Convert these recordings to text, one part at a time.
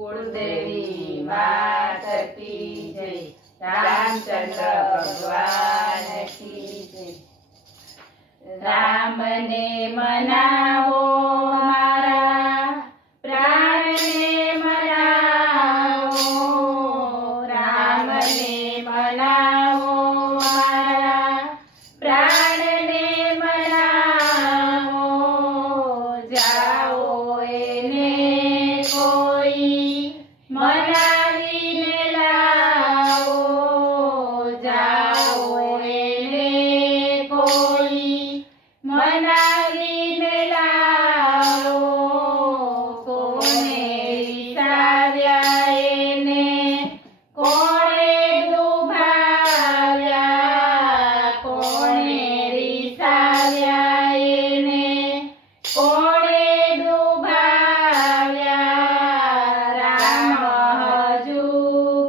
कुलदेवी मात की जय। रामचंद्र भगवान की जय। राम ने मनावो मारा प्राण ने मनावो। राम ने मनावो मारा प्राण ने मनावो। जाओ एने कोई मनावीने लावो। जाओ एने कोई मनावीने लावो। कोने विचार्या एने कोणे दुभाव्या। कोणे विचार्या एने कोणे दुभाव्या। राम हजू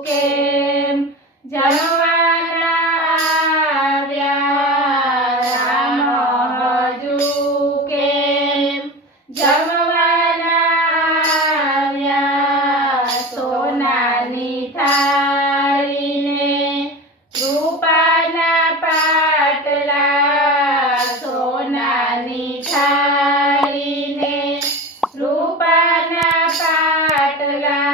केम जमवा ना આવ્યા। રામ હજુ કેમ જમવા ના આવ્યા। સોનાની થાળીને રૂપાના પાટલા। સોનાની થાળીને રૂપાના પાટલા।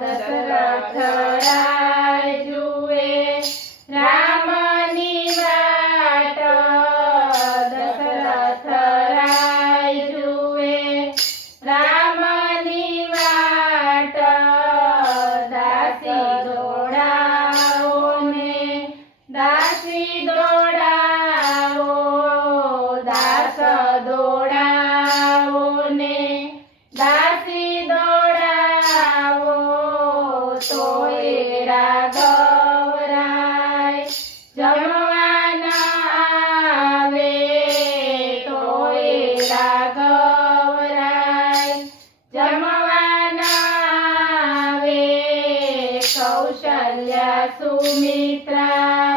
દશરથ રાય જુએ રામની વાટ। દશરથ રાય જુએ રામની વાટ। દાસી દોડાવો ને દાસી દોડાવો। દાસ દોડાવો ને દાસી દોડાવો। તોય રાઘવરાય જમવા ના આવે। તોય રાઘવરાય જમવા ના આવે। કૌશલ્યા સુમિત્રા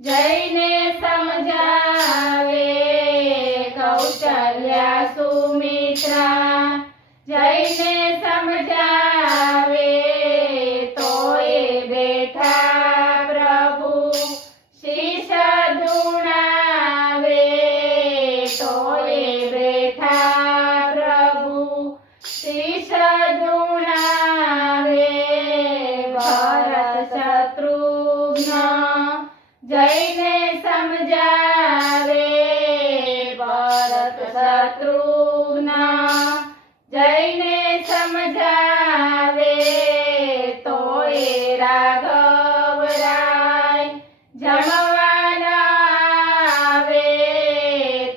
જઈને સમજાવે। કૌશલ્યા સુમિત્રા જઈને સમજાવે। તોય બેઠા પ્રભુ શીશ ધૂણાવે। તોય બેઠા પ્રભુ શીશ ધૂણાવે। ભરત શત્રુઘ્ન જઈને સમજાવે। ભરત શત્રુઘ્ન જઈને સમજાવે। તોય રાઘવરાય જમવા ના આવે।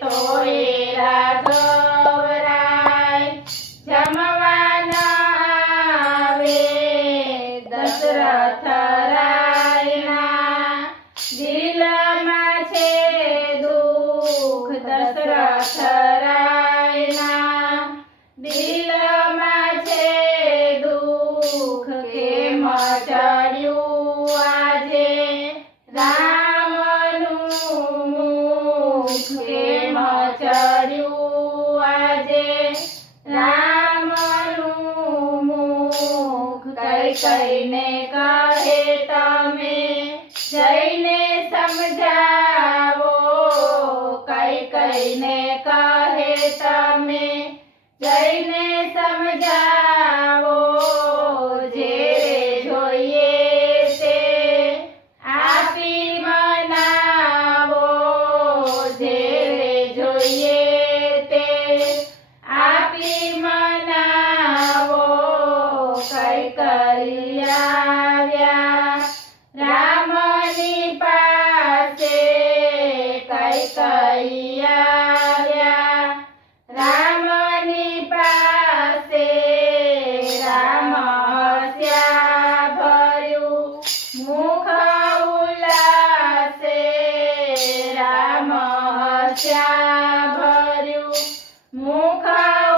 તોય રાઘવરાય જમવા ના આવે। દશરથ રાયના દિલમાં છે દુઃખ। દશરથ રાયના દિલમાં છે દુઃખ। કેમ ચડ્યું આજે રામનું મુખ। કેમ ચડ્યું આજે રામનું મુખ। કઈ કઈને કહે તમે જઈને સમજાવો। કઈ કઈને કહે તમે જઈને સમજાવો। જે જોઈએ તે આપી મનાવો। જે જોઈએ તે આપી મનાવો। કઈ કરી આવ્યા રામની પાસે। કઈ કઈ આવ્યા રામની પાસે। રામ હસ્યા ભર્યું મુખ ઉલ્લાસે। રામ હસ્યા ભર્યું મુખ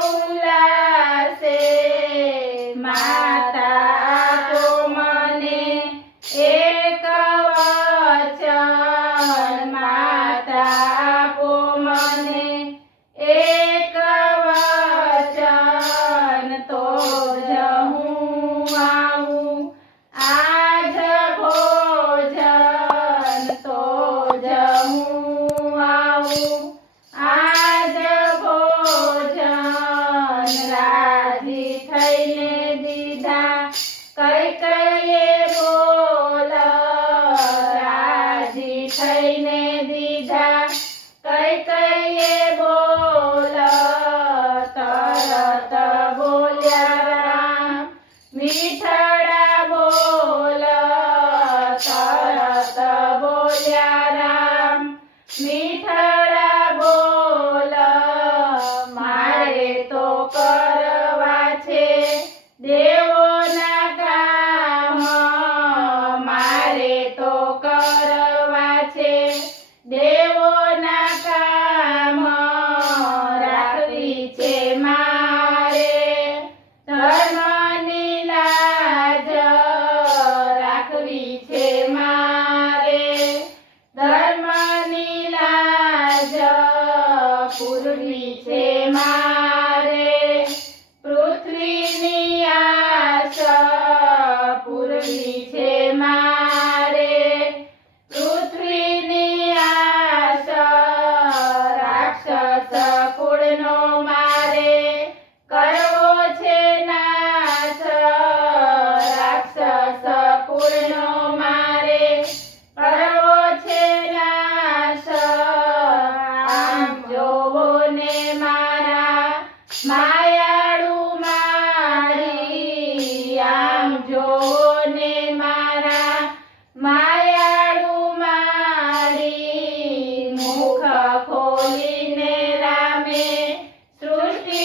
ઉલ્લાસે। માતા આપો મને એક વચન। માતા આપો મને એક વચન। તો જ હું કરવા છે દેવોના કામ મારે તો કરવા છે દેવોના કામ રાખવી છે મારે ધર્મની લાજ રાખવી છે મારે ધર્મની લાજ પૂરવી છે મારે પૃથ્વીની આશ પૂરવી છે મારે પૃથ્વીની આશ રાક્ષસ કુળનો મારે કરવો છે નાશ રાક્ષસ કુળનો મારે કરવો છે નાશ આમ જોવો ને મારા માયાળુ મારી આમ જોવો ને મારા માયાળુ મારી મુખ ખોલીને રામે સૃષ્ટિ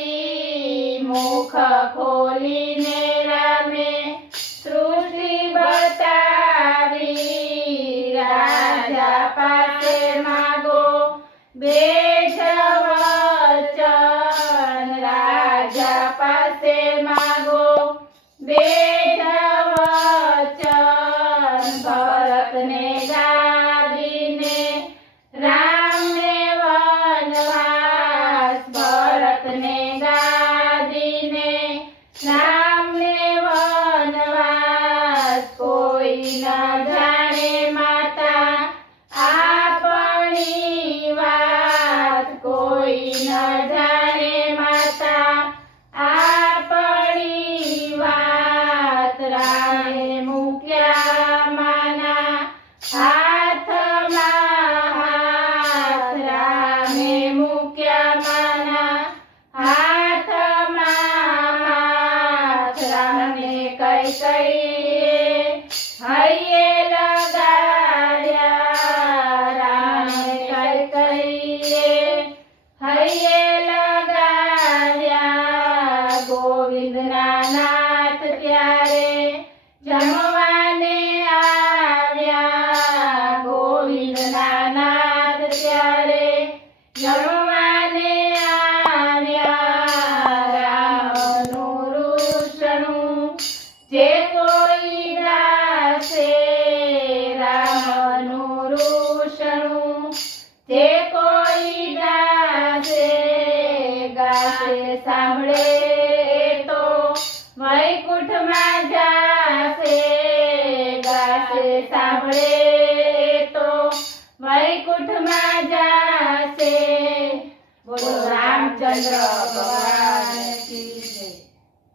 બતાવી મુખ ખોલીને રામે સૃષ્ટિ બતાવી રાજા પાસે માગો બેઠ વચન રાજા પાસે માગો બેઠ વચન ભરતને ગાદીને રામને વનવાસ ભરતને ગાદીને રામને વનવાસ કોઈ ન જાણે માતા આપણી વાત કોઈ ન જાણે માતા આપણી વાત રામે મૂક્યા માના હાથમાં હાથ રામે મૂક્યા માના હાથમાં હાથ રામે કઈ હૈયે લગાડ્યા રામે કઈ હૈયે લગાડ્યા ગોવિંદના નાથ ત્યારે જમવાને આવ્યા ગોવિંદના નાથ ત્યારે જમવાને આવ્યા રામનું રૂષણું જે કોઈ ગાશે રામનું રૂષણું જે કોઈ ગાશે ગાશે સાંભળે તો વૈકુંઠમાં જાશે ગાશે સાંભળે તો વૈકુંઠમાં જાશે બોલો રામચંદ્ર ભગવાન કી